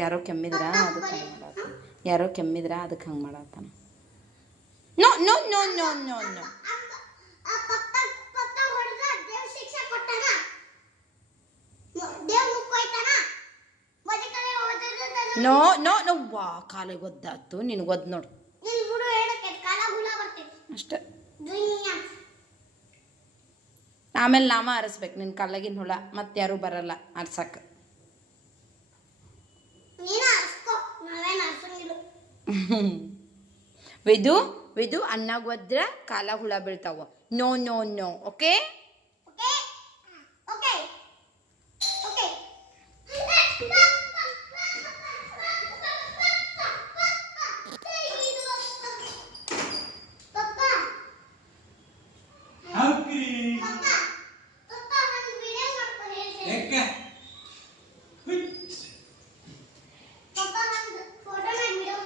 ಯಾರೋ ಕೆಮ್ಮಿದ್ರ ಅದಕ್ಕೆ ಹಂಗೆ ಮಾಡತ್ತಾನ. ಯಾರೋ ಕೆಮ್ಮಿದ್ರ ಅದಕ್ಕೆ ಹಂಗೆ ಮಾಡತ್ತಾನ. No no no no no no no no no ವಾ ಕಾಲಿಗೆ ಒದ್ದಾತು. ನಿನಗೆ ಒದ್ದು ನೋಡು ಅಷ್ಟೆ. ಆಮೇಲೆ ನಾಮ ಆರಿಸ್ಬೇಕು ನಿನ್ನ ಕಲ್ಲಾಗಿನ ಹುಳ. ಮತ್ತೆ ಯಾರೂ ಬರಲ್ಲ ಆರ್ಸಕ್ಕೆ. ವಿದು ವಿದು ಅನ್ನಾಗ ಒದ್ರ ಕಾಲ ಹುಳ ಬೀಳ್ತಾವ. No no no okay.